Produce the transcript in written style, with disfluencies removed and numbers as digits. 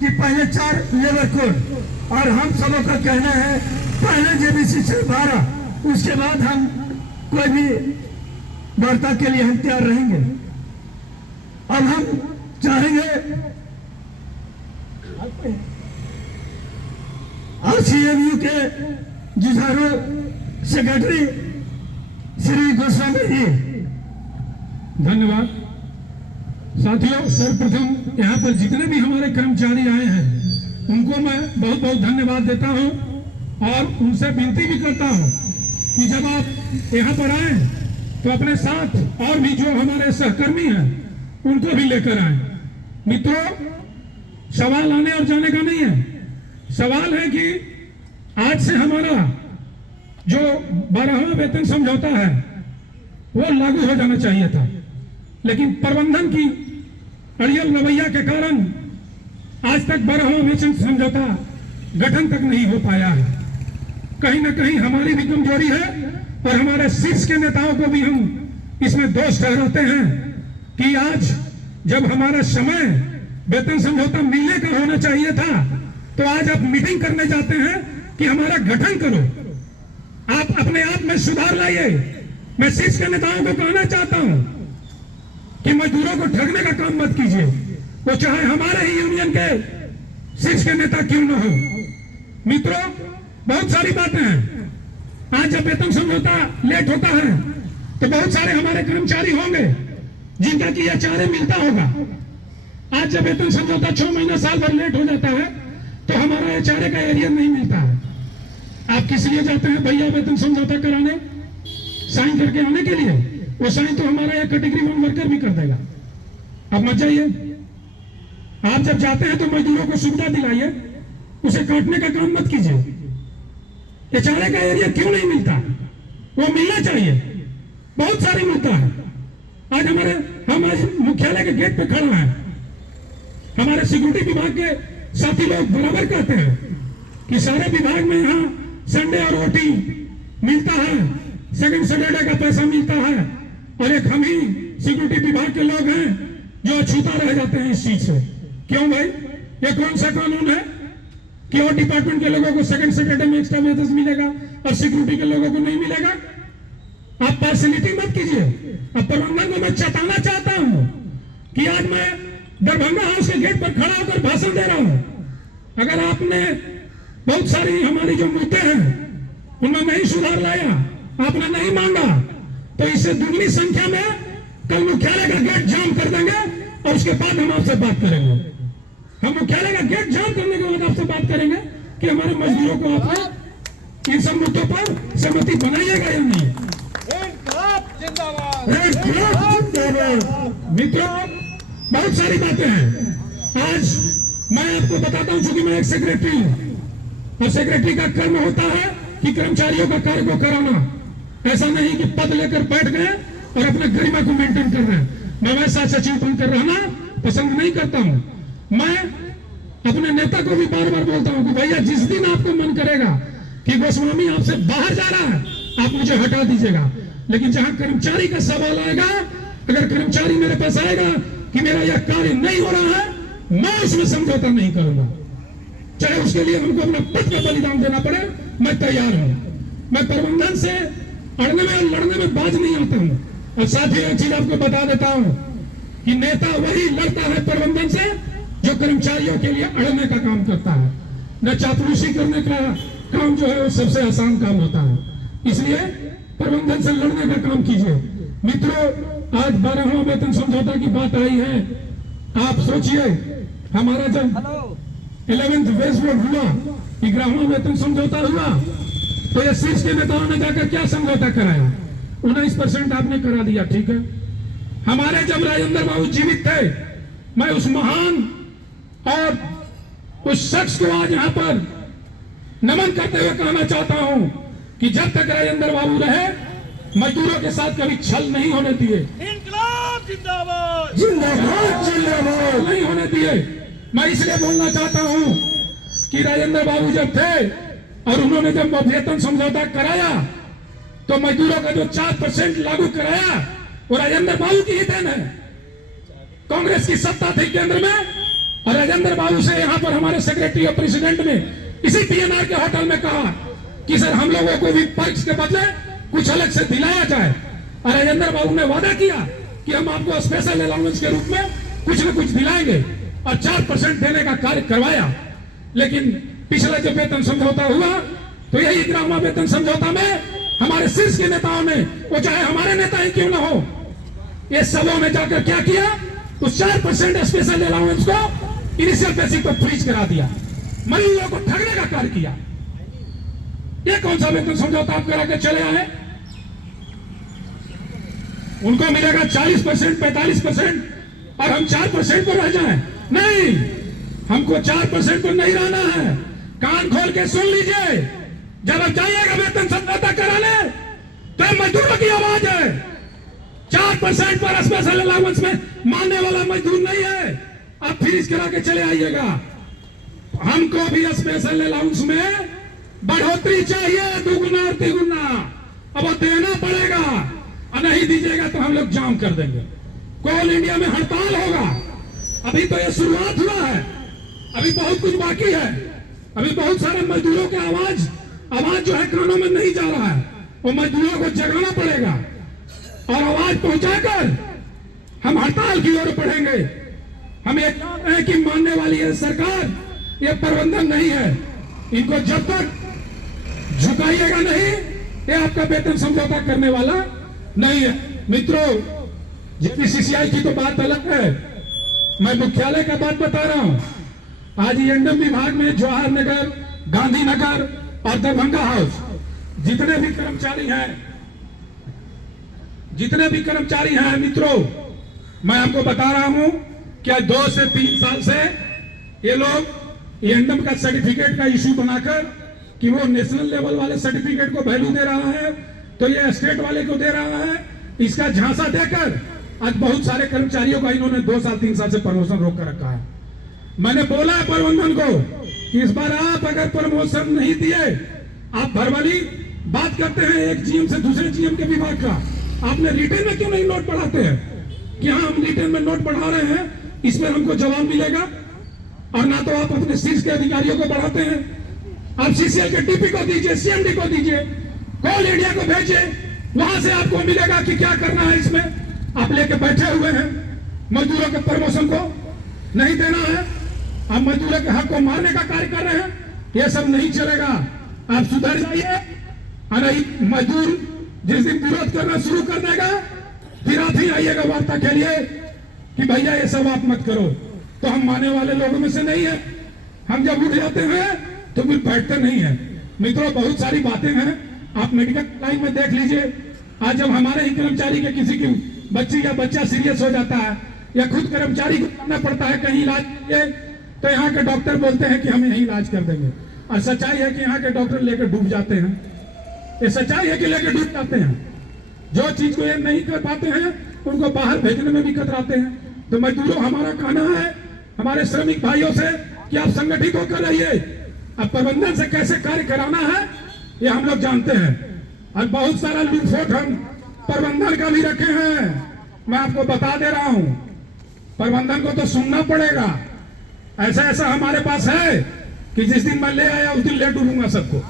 कि पहले 4 labour code, और हम सबों का कहना है पहले जेबीसी से 12, उसके बाद हम कोई भी वार्ता के लिए हम तैयार रहेंगे। अब हम चाहेंगे RCMU के जुझारू सेक्रेटरी श्री गोस्वामी जी। धन्यवाद साथियों। सर्वप्रथम यहाँ पर जितने भी हमारे कर्मचारी आए हैं उनको मैं बहुत बहुत धन्यवाद देता हूँ और उनसे विनती भी करता हूँ कि जब आप यहाँ पर आए तो अपने साथ और भी जो हमारे सहकर्मी हैं उनको भी लेकर आए। मित्रों, सवाल आने और जाने का नहीं है, सवाल है कि आज से हमारा जो 12वां वेतन समझौता है वो लागू हो जाना चाहिए था, लेकिन प्रबंधन की अड़ियल रवैया के कारण आज तक 12वां वेतन समझौता गठन तक नहीं हो पाया है। कहीं ना कहीं हमारी भी कमजोरी है और हमारे शीर्ष के नेताओं को भी हम इसमें दोष ठहराते हैं कि आज जब हमारा समय वेतन समझौता मिलने का होना चाहिए था तो आज आप मीटिंग करने जाते हैं कि हमारा गठन करो। आप अपने आप में सुधार लाइए। मैं शीर्ष के नेताओं को कहना चाहता हूं कि मजदूरों को ठगने का काम मत कीजिए, वो चाहे हमारे ही यूनियन के शीर्ष के नेता क्यों न हो। मित्रों, बहुत सारी बातें हैं। आज जब वेतन समझौता लेट होता है तो बहुत सारे हमारे कर्मचारी होंगे जिनका कि HRA मिलता होगा। आज जब वेतन समझौता 6 महीना साल भर लेट हो जाता है तो हमारा HRA का एरियर नहीं मिलता है। आप किस लिए जाते हैं भैया वेतन समझौता कराने? साइन करके आने के लिए। वो साइन तो हमारा एक कैटेगरी 1 वर्कर भी कर देगा। अब मत जाइए। आप जब जाते हैं तो मजदूरों को सुविधा दिलाइए, उसे काटने का काम मत कीजिए। HRA का एरिया क्यों नहीं मिलता? वो मिलना चाहिए, बहुत सारी मिलता है। आज हम आज मुख्यालय के गेट पे खड़ा हैं, हमारे सिक्योरिटी विभाग के साथी लोग बराबर कहते हैं कि सारे विभाग में यहाँ संडे और ओटी मिलता है, सेकंड सैटरडे का पैसा मिलता है, और एक हम ही सिक्योरिटी विभाग के लोग हैं जो अछूता रह जाते हैं इस चीज से। क्यों भाई? ये कौन सा कानून है कि और डिपार्टमेंट के लोगों को सेकंड सैटरडे में एक्स्ट्रा वेतन मिलेगा और सिक्योरिटी के लोगों को नहीं मिलेगा? आप पार्शलिटी मत कीजिए। अब प्रबंधन को मैं चेताना चाहता हूं कि आज मैं दरभंगा हाउस के गेट पर खड़ा होकर भाषण दे रहा हूं। अगर आपने बहुत सारी हमारी जो मुद्दे हैं उनमें नहीं सुधार लाया, आपने नहीं मांगा, तो इससे दुगनी संख्या में कल मुख्यालय का गेट जाम कर देंगे और उसके बाद हम आपसे बात करेंगे। हम मुख्यालय का गेट जाम करने के बाद आपसे बात करेंगे कि हमारे मजदूरों को आप इन सब मुद्दों पर सहमति बनाइएगा या नहीं। मित्रों, बहुत सारी बातें हैं। आज मैं आपको बताता हूं, चूंकि मैं एक सेक्रेटरी हूं और सेक्रेटरी का कर्म होता है कि कर्मचारियों का कार्य को कराना। ऐसा नहीं कि पद लेकर बैठ गए और अपने गरिमा को मेंटेन कर रहे हैं। मैं वैसा सचिव बनकर रहना पसंद नहीं करता हूं। मैं अपने नेता को भी बार बार बोलता हूं कि भैया जिस दिन आपको मन करेगा कि गोस्वामी आपसे बाहर जा रहा है, आप मुझे हटा दीजिएगा। लेकिन जहां कर्मचारी का सवाल आएगा, अगर कर्मचारी मेरे पास आएगा कि मेरा यह कार्य नहीं हो रहा है, मैं उसमें समझौता नहीं करूंगा, चाहे उसके लिए हमको अपना पद का बलिदान देना पड़े, मैं तैयार हूं। मैं प्रबंधन से अड़ने में और लड़ने में बाज नहीं आता हूं। और साथ ही एक चीज आपको बता देता हूं कि नेता वही लड़ता है प्रबंधन से जो कर्मचारियों के लिए अड़ने का काम करता है। न चापलूसी करने का काम जो है वो सबसे आसान काम होता है। इसलिए प्रबंधन से लड़ने का काम कीजिए। मित्रों, आज 12वां वेतन समझौता की बात आई है। आप सोचिए, हमारा जब 11th वेज बोर्ड हुआ, 11वां वेतन समझौता हुआ, तो ये शीर्ष के नेताओं ने जाकर क्या समझौता कराया? 19% आपने करा दिया, ठीक है। हमारे जब राजेंद्र बाबू जीवित थे, मैं उस महान और उस शख्स को आज यहाँ पर नमन करते हुए कहना चाहता हूं कि जब तक राजेंद्र बाबू रहे, मजदूरों के साथ कभी छल नहीं होने दिए। इंकलाब जिंदाबाद, जिंदाबाद जिंदाबाद नहीं होने दिए। मैं इसलिए बोलना चाहता हूं कि राजेंद्र बाबू जब थे और उन्होंने जब वेतन समझौता कराया तो मजदूरों का जो 4% लागू कराया वो राजेंद्र बाबू की ही देन है। कांग्रेस की सत्ता थी केंद्र में, और राजेंद्र बाबू से यहाँ पर हमारे सेक्रेटरी और प्रेसिडेंट ने इसी पीएनआर के होटल में कहा कि सर हम लोगों को भी पर्क्स के बदले कुछ अलग से दिलाया जाए। और राजेंद्र बाबू ने वादा किया कि हम आपको स्पेशल अलाउंस के रूप में कुछ न कुछ दिलाएंगे और 4% देने का कार्य करवाया। लेकिन पिछला जो वेतन समझौता हुआ तो यही ग्रामा वेतन समझौता में हमारे शीर्ष के नेताओं ने, वो चाहे हमारे नेता ही क्यों ना हो, ये सबों ने जाकर क्या किया, उस 4% स्पेशल अलाउंस को इनिशियल बेसिस पर फ्रीज करा दिया, मजदूरों को ठगने का कार्य किया। ये कौन सा वेतन समझौता आप करा के चले आए? उनको मिलेगा 40%, 45% और हम 4% पर रह जाएं? नहीं, हमको 4% पर नहीं रहना है। कान खोल के सुन लीजिए, जब आप जाइएगा वेतन समझौता कराने तो मजदूरों की आवाज है। 4% पर स्पेशल अलाउंस में मानने वाला मजदूर नहीं है। आप फ्रीज करा के चले आइएगा। हमको भी स्पेशल अलाउंस में बढ़ोतरी चाहिए, दुगुना और तिगुना। अब वो देना पड़ेगा और नहीं दीजिएगा तो हम लोग जाम कर देंगे। कोल इंडिया में हड़ताल होगा। अभी तो ये शुरुआत हुआ है, अभी बहुत कुछ बाकी है। अभी बहुत सारे मजदूरों के आवाज जो है कानों में नहीं जा रहा है, वो मजदूरों को जगाना पड़ेगा और आवाज पहुंचाकर हम हड़ताल की ओर बढ़ेंगे। हम एक है कि मानने वाली है सरकार, ये प्रबंधन नहीं है। इनको जब तक झुकाइएगा नहीं, ये आपका वेतन समझौता करने वाला नहीं है। मित्रों, जेपीसीसीआई की तो बात अलग है, मैं मुख्यालय का बात बता रहा हूं। आज एंडम विभाग में जवाहर नगर, गांधीनगर और दरभंगा हाउस जितने भी कर्मचारी हैं मित्रों, मैं आपको बता रहा हूं कि 2 से 3 साल से ये लोग एंडम का सर्टिफिकेट का इश्यू बनाकर कि वो नेशनल लेवल वाले सर्टिफिकेट को वैल्यू दे रहा है तो ये स्टेट वाले को दे रहा है। इसका झांसा देकर आज बहुत सारे कर्मचारियों का इन्होंने 2 साल 3 साल से प्रमोशन रोक कर रखा है। मैंने बोला है प्रबंधन को कि इस बार आप अगर प्रमोशन नहीं दिए, आप भरवाली बात करते हैं एक जीएम से दूसरे जीएम के विभाग का, आपने रिटेन में क्यों नहीं नोट बढ़ाते हैं कि हाँ हम रिटेन में नोट बढ़ा रहे हैं, इस पर हमको जवाब मिलेगा। और ना तो आप अपने शीर्ष के अधिकारियों को बढ़ाते हैं, आप सीसीएल के डीपी को दीजिए, सीएमडी को दीजिए, कोल इंडिया को भेजिए, वहां से आपको मिलेगा कि क्या करना है। इसमें आप लेके बैठे हुए हैं, मजदूरों के प्रमोशन को नहीं देना है, आप मजदूरों के हक को मारने का कार्य कर रहे हैं। यह सब नहीं चलेगा, आप सुधर जाइए। और मजदूर जिस दिन विरोध करना शुरू कर देगा, फिर आप ही आइएगा वार्ता के लिए कि भैया ये सब आप मत करो। तो हम मानने वाले लोगों में से नहीं है। हम जब उठ जाते हैं तो फिर बैठते नहीं है। मित्रों, बहुत सारी बातें हैं, आप मेडिकल लाइन में देख लीजिए। आज जब हमारे ही कर्मचारी के किसी की बच्ची या बच्चा सीरियस हो जाता है या खुद कर्मचारी को करना पड़ता है कहीं इलाज के लिए, तो यहाँ के डॉक्टर बोलते हैं कि हम यही इलाज कर देंगे। और सच्चाई है कि यहाँ के डॉक्टर लेकर डूब जाते हैं। ये सच्चाई है कि लेकर डूब जाते हैं। जो चीज को ये नहीं कर पाते हैं उनको बाहर भेजने में भी कतराते हैं। तो मजदूरों, हमारा कहना है हमारे श्रमिक भाइयों से कि आप संगठित होकर रहिए। अब प्रबंधन से कैसे कार्य कराना है ये हम लोग जानते हैं। और बहुत सारा लूटफोट हम प्रबंधन का भी रखे हैं। मैं आपको बता दे रहा हूं, प्रबंधन को तो सुनना पड़ेगा। ऐसा ऐसा हमारे पास है कि जिस दिन मैं ले आया उस दिन ले डूबूंगा सबको।